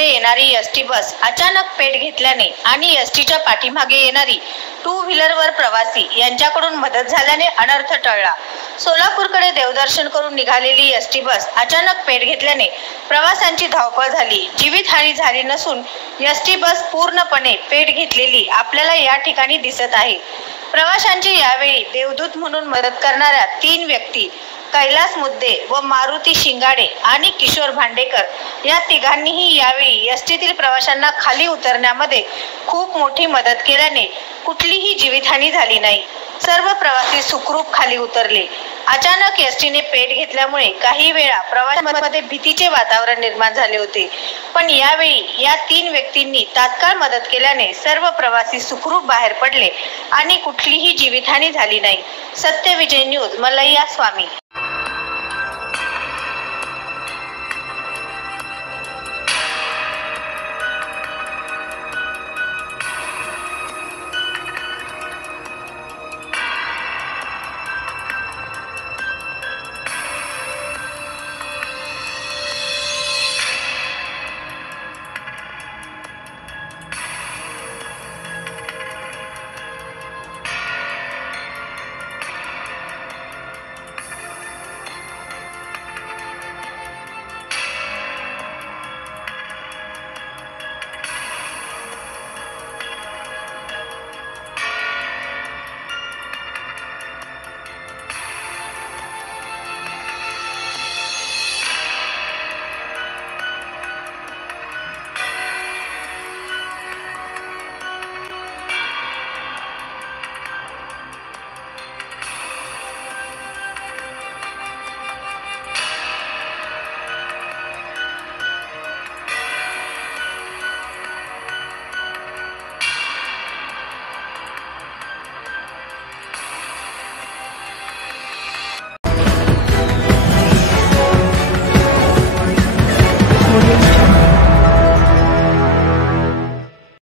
सोलापूरकडे येणारी ST bus अचानक पेट घेतल्याने आणि एसटीच्या पाठीमागे येणारी टू व्हीलरवर प्रवासी यांच्याकडून मदत झाल्याने अनर्थ टळला। सोलापूरकडे देवदर्शन करून निघालेली एसटी बस अचानक पेट घेतल्याने प्रवाशांची धावपळ झाली। जीवितहानी झाली नसून एसटी बस पूर्णपणे पेट घेतलेली आपल्याला या ठिकाणी दिसत आहे। प्रवाशांची यावेळी देवदूत म्हणून मदत करणाऱ्या 3 व्यक्ती कैलास मुद्दे व मारुती शिंगाडे आणि किशोर भांडेकर या तिघांनीही यावेळी एसटीतील प्रवाशांना खाली उतरण्यामध्ये खूप मोठी मदत केल्याने कुठलीही जीवितहानी झाली नाही। सर्व प्रवासी सुखरूप खाली उतरले। अचानक एसटीने पेट घेतल्यामुळे काही वेळा प्रवाशांमध्ये भीतीचे वातावरण निर्माण झाले होते, पण यावेळी या 3 व्यक्तींनी तात्काळ मदत केल्याने सर्व प्रवासी सुखरूप बाहेर पडले आणि कुठलीही जीवितहानी झाली नाही। सत्य विजय न्यूज, मलैया स्वामी।